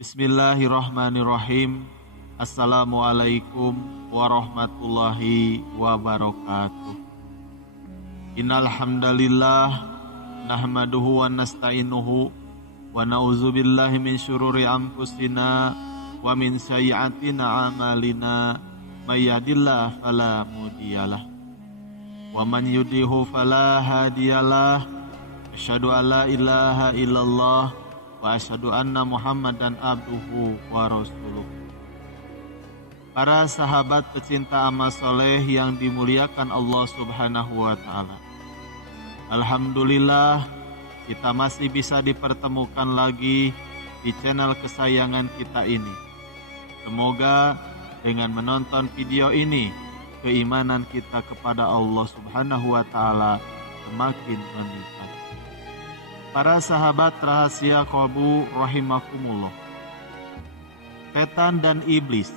Bismillahirrahmanirrahim. Assalamualaikum warahmatullahi wabarakatuh. Innal hamdalillah nahmaduhu wa nasta'inuhu wa na'udzubillahi min syururi anfusina wa min sayyi'ati a'malina may yahdihillahu fala mudhiyalah wa man yudhlilhu fala hadiyalah. Asyhadu an la ilaha illallah wa asyhadu anna Muhammadan abduhu wa rasuluh. Para sahabat pecinta amal soleh yang dimuliakan Allah Subhanahu wa ta'ala, alhamdulillah kita masih bisa dipertemukan lagi di channel kesayangan kita ini. Semoga dengan menonton video ini, keimanan kita kepada Allah Subhanahu wa ta'ala semakin meningkat. Para sahabat rahasia qalbu rahimakumullah, setan dan iblis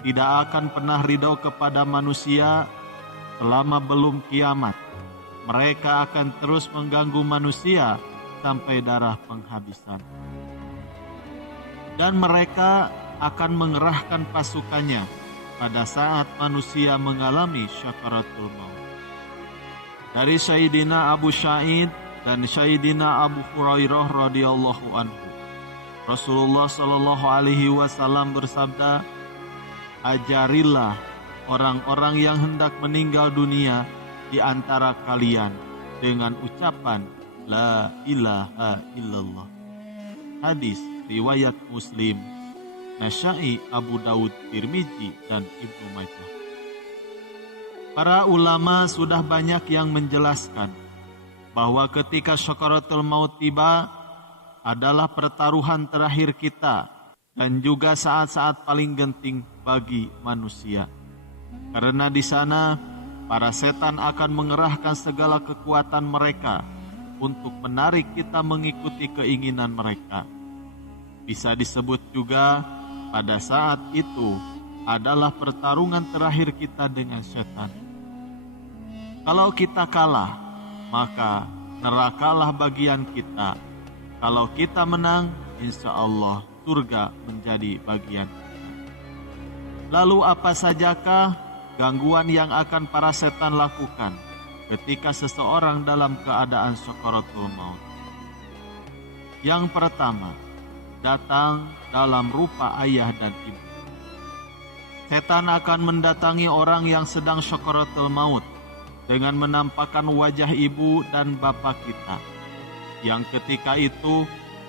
tidak akan pernah ridho kepada manusia selama belum kiamat. Mereka akan terus mengganggu manusia sampai darah penghabisan. Dan mereka akan mengerahkan pasukannya pada saat manusia mengalami syakaratul maut. Dari Sayyidina Abu Sa'id dan Sayyidina Abu Hurairah radhiyallahu anhu, Rasulullah sallallahu alaihi wasallam bersabda, ajarilah orang-orang yang hendak meninggal dunia di antara kalian dengan ucapan la ilaha illallah. Hadis riwayat Muslim, Nasa'i, Abu Daud, Tirmizi, dan Ibnu Majah. Para ulama sudah banyak yang menjelaskan bahwa ketika syakaratul maut tiba adalah pertaruhan terakhir kita dan juga saat-saat paling genting bagi manusia. Karena di sana para setan akan mengerahkan segala kekuatan mereka untuk menarik kita mengikuti keinginan mereka. Bisa disebut juga pada saat itu adalah pertarungan terakhir kita dengan setan. Kalau kita kalah, maka nerakalah bagian kita. Kalau kita menang, insya Allah surga menjadi bagian kita. Lalu apa sajakah gangguan yang akan para setan lakukan ketika seseorang dalam keadaan sakaratul maut? Yang pertama, datang dalam rupa ayah dan ibu. Setan akan mendatangi orang yang sedang sakaratul maut dengan menampakkan wajah ibu dan bapak kita, yang ketika itu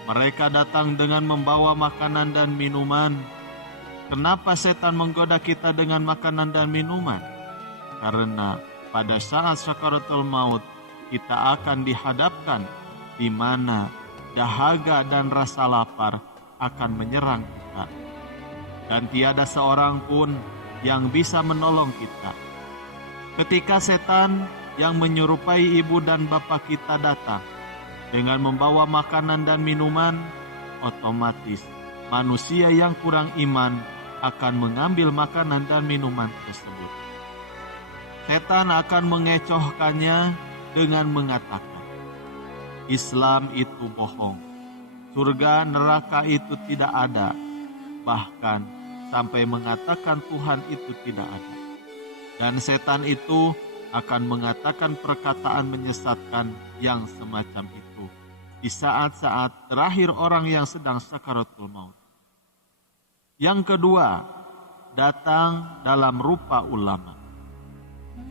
mereka datang dengan membawa makanan dan minuman. Kenapa setan menggoda kita dengan makanan dan minuman? Karena pada saat sakaratul maut kita akan dihadapkan di mana dahaga dan rasa lapar akan menyerang kita, dan tiada seorang pun yang bisa menolong kita. Ketika setan yang menyerupai ibu dan bapak kita datang dengan membawa makanan dan minuman, otomatis manusia yang kurang iman akan mengambil makanan dan minuman tersebut. Setan akan mengecohkannya dengan mengatakan, Islam itu bohong, surga neraka itu tidak ada, bahkan sampai mengatakan Tuhan itu tidak ada. Dan setan itu akan mengatakan perkataan menyesatkan yang semacam itu di saat-saat terakhir orang yang sedang sakaratul maut. Yang kedua, datang dalam rupa ulama.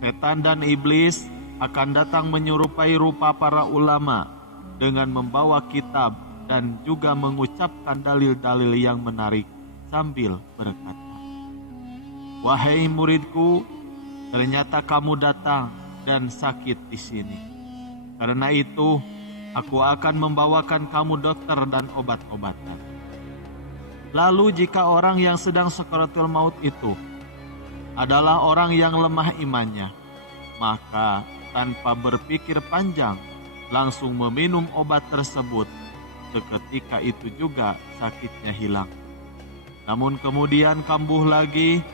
Setan dan iblis akan datang menyerupai rupa para ulama dengan membawa kitab dan juga mengucapkan dalil-dalil yang menarik sambil berkata, wahai muridku, ternyata kamu datang dan sakit di sini. Karena itu, aku akan membawakan kamu dokter dan obat-obatan. Lalu jika orang yang sedang sakaratul maut itu adalah orang yang lemah imannya, maka tanpa berpikir panjang langsung meminum obat tersebut. Seketika itu juga sakitnya hilang. Namun kemudian kambuh lagi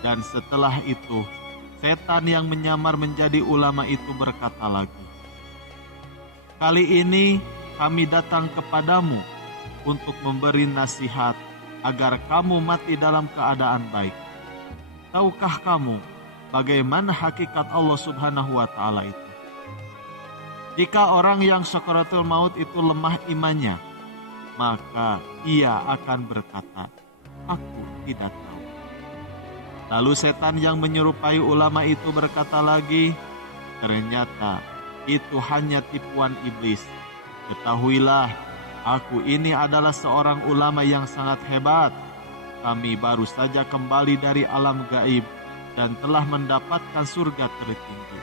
Dan setelah itu, setan yang menyamar menjadi ulama itu berkata lagi, "Kali ini kami datang kepadamu untuk memberi nasihat agar kamu mati dalam keadaan baik. Tahukah kamu bagaimana hakikat Allah Subhanahu wa Ta'ala itu? Jika orang yang sakaratul maut itu lemah imannya, maka ia akan berkata, 'Aku tidak tahu.' Lalu setan yang menyerupai ulama itu berkata lagi, 'Ternyata itu hanya tipuan iblis. Ketahuilah, aku ini adalah seorang ulama yang sangat hebat. Kami baru saja kembali dari alam gaib dan telah mendapatkan surga tertinggi.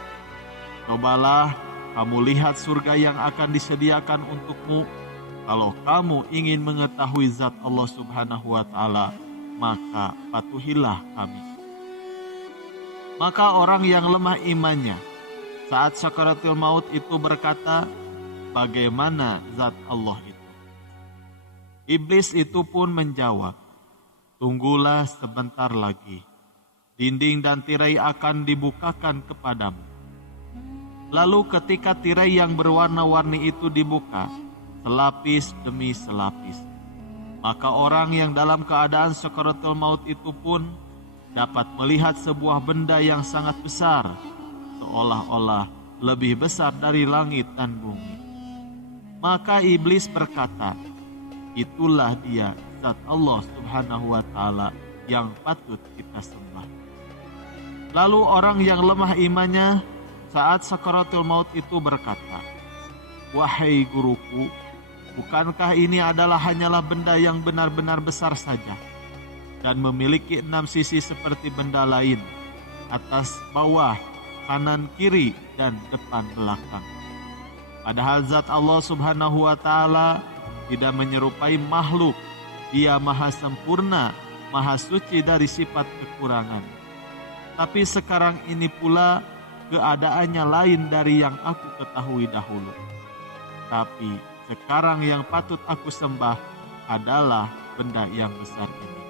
Cobalah kamu lihat surga yang akan disediakan untukmu. Kalau kamu ingin mengetahui zat Allah Subhanahu wa Ta'ala, maka patuhilah kami.' Maka orang yang lemah imannya saat sakaratul maut itu berkata, 'Bagaimana zat Allah itu?' Iblis itu pun menjawab, 'Tunggulah sebentar lagi. Dinding dan tirai akan dibukakan kepadamu.' Lalu ketika tirai yang berwarna-warni itu dibuka, selapis demi selapis, maka orang yang dalam keadaan sakaratul maut itu pun dapat melihat sebuah benda yang sangat besar, seolah-olah lebih besar dari langit dan bumi. Maka iblis berkata, 'Itulah dia zat Allah Subhanahu wa Ta'ala yang patut kita sembah.' Lalu orang yang lemah imannya saat sakaratul maut itu berkata, 'Wahai guruku, bukankah ini adalah hanyalah benda yang benar-benar besar saja dan memiliki 6 sisi seperti benda lain, atas, bawah, kanan, kiri, dan depan belakang? Padahal zat Allah Subhanahu wa Ta'ala tidak menyerupai makhluk. Dia maha sempurna, maha suci dari sifat kekurangan. Tapi sekarang ini pula keadaannya lain dari yang aku ketahui dahulu. Tapi sekarang yang patut aku sembah adalah benda yang besar ini.'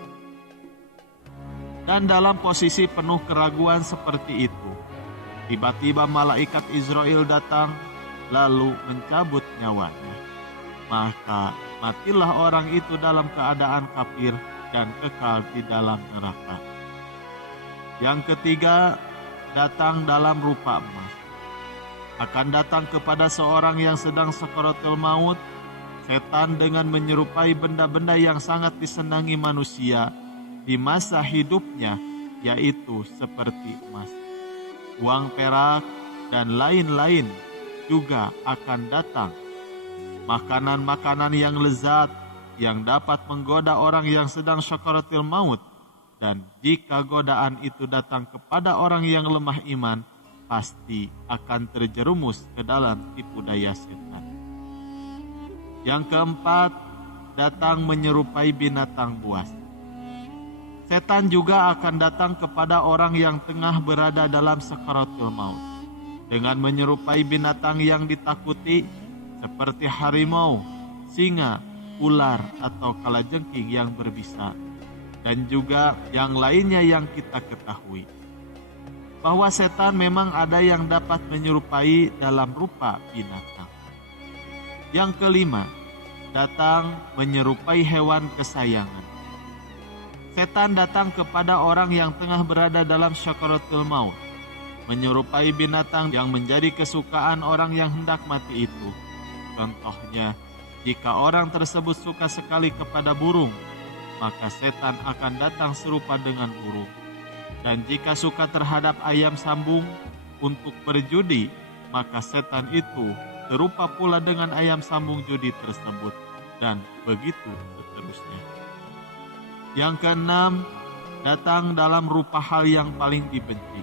Dan dalam posisi penuh keraguan seperti itu, tiba-tiba malaikat Israel datang lalu mencabut nyawanya. Maka matilah orang itu dalam keadaan kafir dan kekal di dalam neraka. Yang ketiga, datang dalam rupa emas. Akan datang kepada seorang yang sedang sakaratul maut, setan dengan menyerupai benda-benda yang sangat disenangi manusia di masa hidupnya, yaitu seperti emas, uang perak, dan lain-lain juga akan datang. Makanan-makanan yang lezat yang dapat menggoda orang yang sedang sakaratul maut, dan jika godaan itu datang kepada orang yang lemah iman, pasti akan terjerumus ke dalam tipu daya setan. Yang keempat, datang menyerupai binatang buas. Setan juga akan datang kepada orang yang tengah berada dalam sakaratul maut dengan menyerupai binatang yang ditakuti seperti harimau, singa, ular, atau kalajengking yang berbisa, dan juga yang lainnya yang kita ketahui. Bahwa setan memang ada yang dapat menyerupai dalam rupa binatang. Yang kelima, datang menyerupai hewan kesayangan. Setan datang kepada orang yang tengah berada dalam sakaratul maut, menyerupai binatang yang menjadi kesukaan orang yang hendak mati itu. Contohnya, jika orang tersebut suka sekali kepada burung, maka setan akan datang serupa dengan burung. Dan jika suka terhadap ayam sambung untuk berjudi, maka setan itu serupa pula dengan ayam sambung judi tersebut, dan begitu seterusnya. Yang keenam, datang dalam rupa hal yang paling dibenci.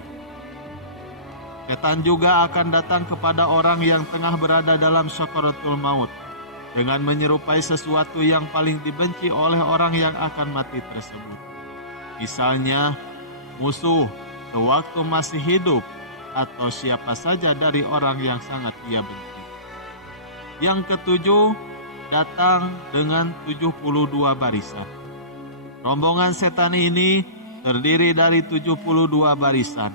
Setan juga akan datang kepada orang yang tengah berada dalam sakaratul maut dengan menyerupai sesuatu yang paling dibenci oleh orang yang akan mati tersebut. Misalnya, musuh sewaktu masih hidup atau siapa saja dari orang yang sangat ia benci. Yang ketujuh, datang dengan 72 barisan. Rombongan setan ini terdiri dari 72 barisan.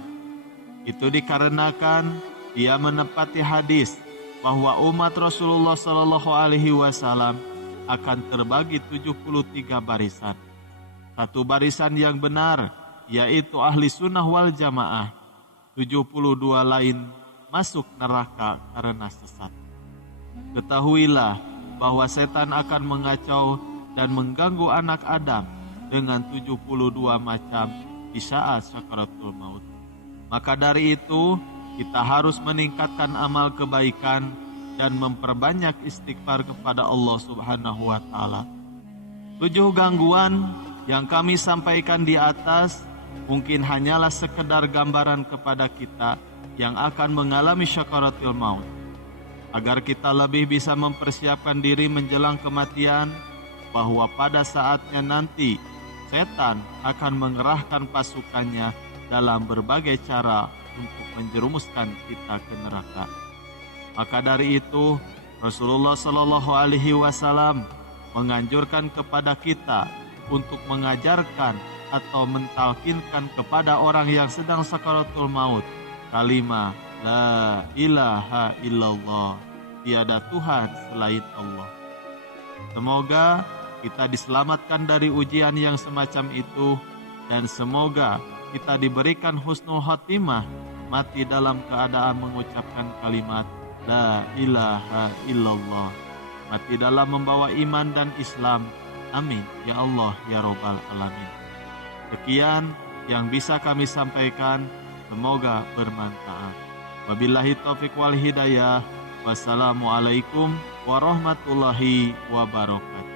Itu dikarenakan ia menepati hadis bahwa umat Rasulullah Shallallahu Alaihi Wasallam akan terbagi 73 barisan. Satu barisan yang benar, yaitu ahli sunnah wal jamaah. 72 lain masuk neraka karena sesat. Ketahuilah bahwa setan akan mengacau dan mengganggu anak Adam dengan 72 macam di saat sakaratul maut. Maka dari itu, kita harus meningkatkan amal kebaikan dan memperbanyak istighfar kepada Allah Subhanahu wa Ta'ala. 7 gangguan yang kami sampaikan di atas mungkin hanyalah sekedar gambaran kepada kita yang akan mengalami syakaratul maut. Agar kita lebih bisa mempersiapkan diri menjelang kematian, bahwa pada saatnya nanti setan akan mengerahkan pasukannya dalam berbagai cara untuk menjerumuskan kita ke neraka. Maka dari itu, Rasulullah Shallallahu Alaihi Wasallam menganjurkan kepada kita untuk mengajarkan atau mentalkinkan kepada orang yang sedang sakaratul maut kalimat La ilaha illallah, tiada Tuhan selain Allah. Semoga kita diselamatkan dari ujian yang semacam itu, dan semoga kita diberikan husnul khotimah, mati dalam keadaan mengucapkan kalimat La ilaha illallah, mati dalam membawa iman dan Islam. Amin ya Allah ya Rabbal Alamin. Sekian yang bisa kami sampaikan, semoga bermanfaat. Wabillahi taufiq wal hidayah. Wassalamualaikum warahmatullahi wabarakatuh.